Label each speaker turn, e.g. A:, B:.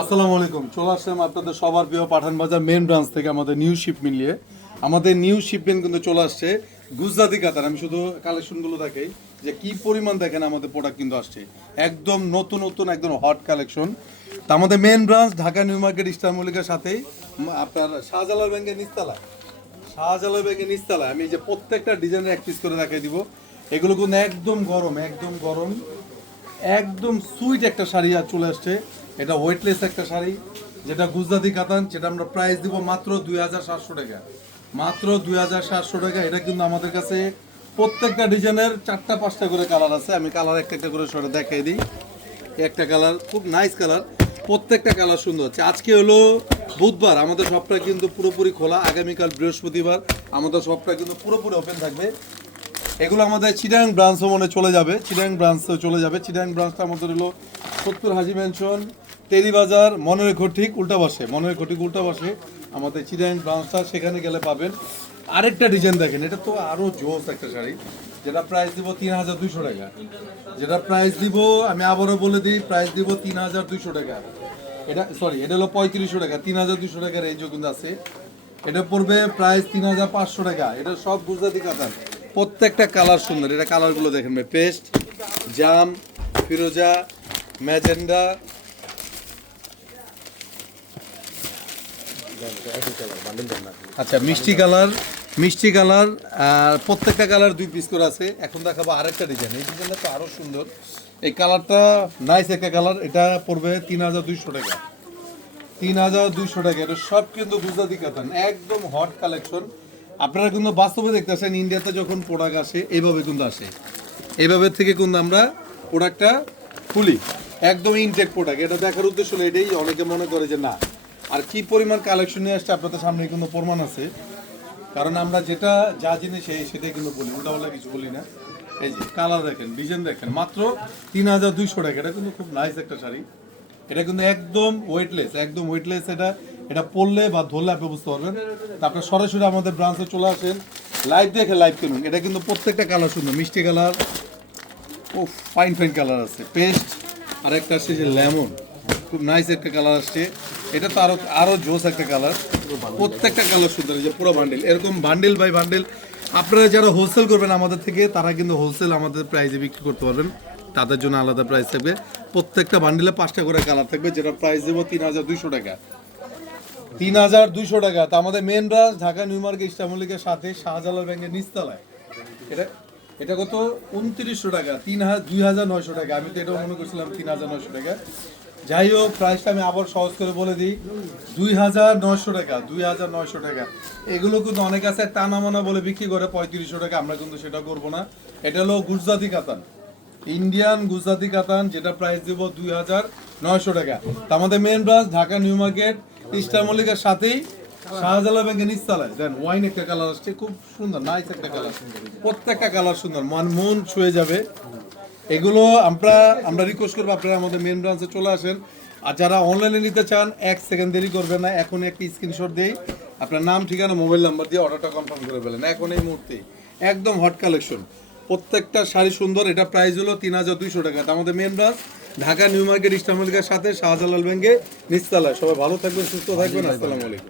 A: আসসালামু আলাইকুম। চলে আসলাম আপনাদের সবার প্রিয় পাঠান বাজার মেন ব্রাঞ্চ থেকে আমাদের নিউ শিপমেন্ট নিয়ে। আমাদের নিউ শিপমেন্ট কিন্তু চলে আসছে গুজরাতি কাতার। আমি শুধু কালেকশনগুলো দেখাই যে কি পরিমাণ দেখেন আমাদের প্রোডাক্ট কিন্তু আসছে। একদম নতুন নতুন, একদম হট কালেকশন তা আমাদের main branch Dhaka New Market star মল্লিকার সাথেই আপনার শাহজালাল ব্যাংকের নিস্তালা শাহজালাল ব্যাংকের নিস্তালা আমি যে প্রত্যেকটা ডিজাইনের এক পিস করে দেখাই দিব। এগুলো কিন্তু একদম গরম একদম গরম। একদম সুইট একটা শাড়ি আর চলে আসছে। এটা ওয়েটলেস একটা শাড়ি, যেটা গুজরাতি কাতান, যেটা আমরা প্রাইস দিব মাত্র দুই হাজার সাতশো টাকা। মাত্র দুই হাজার সাতশো টাকা, এটা কিন্তু আমাদের কাছে প্রত্যেকটা ডিজাইনের চারটা পাঁচটা করে কালার আছে। আমি কালার একটা একটা করে সরে দেখাই দিই। একটা কালার, খুব নাইস কালার, প্রত্যেকটা কালার সুন্দর হচ্ছে আজকে হলো বুধবার, আমাদের শপটা কিন্তু পুরোপুরি খোলা। আগামীকাল বৃহস্পতিবার, আমাদের শপটা কিন্তু পুরোপুরি ওপেন থাকবে। এগুলো আমাদের চিটাং ব্রাঞ্চও মনে চলে যাবে। চিটাং ব্রাঞ্চও চলে যাবে। চিটাং ব্রাঞ্চটা আমাদের হলো সত্তর হাজি ম্যানশন টেরিবাজার মনের ঠিক উল্টা বসে মনের ঠিক উল্টা বসে আমাদের চিটাং ব্রাঞ্চটা, সেখানে গেলে পাবেন। আরেকটা ডিজাইন দেখেন, এটা তো আরও জোস একটা শাড়ি, যেটা প্রাইস দিব তিন হাজার দুইশো টাকা। যেটা প্রাইস দিব, আমি আবারও বলে দিই প্রাইস দিব তিন হাজার দুইশো টাকা। এটা সরি এটা হলো পঁয়ত্রিশশো টাকা তিন হাজার দুইশো টাকা রেঞ্জও কিন্তু আছে। এটা পড়বে প্রাইস তিন হাজার পাঁচশো টাকা। এটা সব গুজরাটি কাতান প্রত্যেকটা কালার সুন্দর। এটা কালারগুলো দেখেন পেস্ট জাম ফিরোজা ম্যাজেন্ডা আচ্ছা মিষ্টি কালার মিষ্টি কালার, আর প্রত্যেকটা কালার দুই পিস করে আছে। এখন দেখাবো আরেকটা ডিজাইন এই ডিজাইনটা তো আরও সুন্দর। এই কালারটা নাইস একটা কালার। এটা পড়বে তিন হাজার দুইশো টাকা। তিন হাজার দুইশো টাকা। এটা সব কিন্তু গুজরাটি কাতান একদম হট কালেকশন আপনারা কিন্তু বাস্তবে দেখতেছেন ইন্ডিয়াতে যখন প্রোডাক্ট আসে, এইভাবে কিন্তু আসে। এইভাবে থেকে কিন্তু আমরা প্রোডাক্টটা খুলি। একদম ইনটেক প্রোডাক্ট এটা দেখার উদ্দেশ্য হলো এটাই। অনেকে মনে করে যে না আর কি পরিমাণ কালেকশন নিয়ে আসছে আপনাদের সামনে কিন্তু প্রমাণ আছে? কারণ আমরা যেটা, যা জিনিস সেই সেটাই কিন্তু বলি, উল্টাপাল্টা কিছু বলি না। এই যে কালার দেখেন ডিজাইন দেখেন, মাত্র তিন হাজার দুইশো টাকা। এটা কিন্তু খুব নাইস একটা শাড়ি। এটা কিন্তু একদম ওয়েটলেস একদম ওয়েটলেস এটা। এটা পরলে বা ধরলে আপনি বুঝতে পারবেন। তারপরে সরাসরি আমাদের ব্রাঞ্চে চলে আসেন। লাইভ দেখে লাইভ কিনুন। এটা কিন্তু প্রত্যেকটা কালার সুন্দর, মিষ্টি কালার ও ফাইন ফাইন কালার আছে। পেস্ট আর একটা আসছে যে লেমন খুব নাইস একটা কালার আসছে। এটা তো আরও আরও জোস একটা কালার প্রত্যেকটা কালার সুন্দর যে পুরো বান্ডেল এরকম বান্ডেল বাই বান্ডেল আপনারা যারা হোলসেল করবেন আমাদের থেকে, তারা কিন্তু হোলসেল আমাদের প্রাইসে বিক্রি করতে পারবেন। তাদের জন্য আলাদা প্রাইস থাকবে। প্রত্যেকটা বান্ডেলে পাঁচটা করে কালার থাকবে, যেটা প্রাইস দেবো তিন হাজার দুইশো টাকা। তিন হাজার দুইশো টাকা। তা আমাদের main branch Dhaka New Market ইস্টামলিকের সাথে শাহজালাল ব্যাংকের নিচতলায়। এটা এটা কত? উনত্রিশশো টাকা, তিন হাজার দুই হাজার নয়শো টাকা। আমি তো এটাও মনে করছিলাম তিন হাজার নয়শো টাকা। যাই হোক প্রাইসটা আমি আবার সহজ করে বলে দিই। দুই হাজার নয়শো টাকা, দুই হাজার নয়শো টাকা। এগুলো কিন্তু অনেক আছে টানা মানা বলে বিক্রি করে, পঁয়ত্রিশশো টাকা, আমরা কিন্তু সেটা করব না। এটা হলো গুজরাতি কাতান। ইন্ডিয়ান গুজরাতি কাতান, যেটা প্রাইস দেব দুই হাজার নয়শো টাকা। তা আমাদের main branch Dhaka New Market star মল্লিকার সাথেই শাহজালাল ব্যাংকের নিচতলায়। দেন ওয়াইন একটা কালার আসছে, খুব সুন্দর নাইস একটা কালার প্রত্যেকটা কালার সুন্দর, মন মন ছুঁয়ে যাবে। এগুলো আমরা আমরা রিকোয়েস্ট করব আপনারা আমাদের মেন ব্রাঞ্চে চলে আসেন। আর যারা অনলাইনে নিতে চান এক সেকেন্ড দেরি করবেন না এখন একটি স্ক্রিনশট দেই। আপনার নাম ঠিকানা মোবাইল নাম্বার দিয়ে অর্ডারটা কনফার্ম করে ফেলেন এখন এই মুহূর্তে। একদম হট কালেকশন প্রত্যেকটা শাড়ি সুন্দর এটা প্রাইস হলো তিন হাজার দুইশো টাকা। তা আমাদের main branch Dhaka New Market ইস্টামলিকার সাথে শাহজালাল ব্যাংকে নিচতলায়। সবাই ভালো থাকবেন সুস্থ থাকবেন আসসালামু আলাইকুম।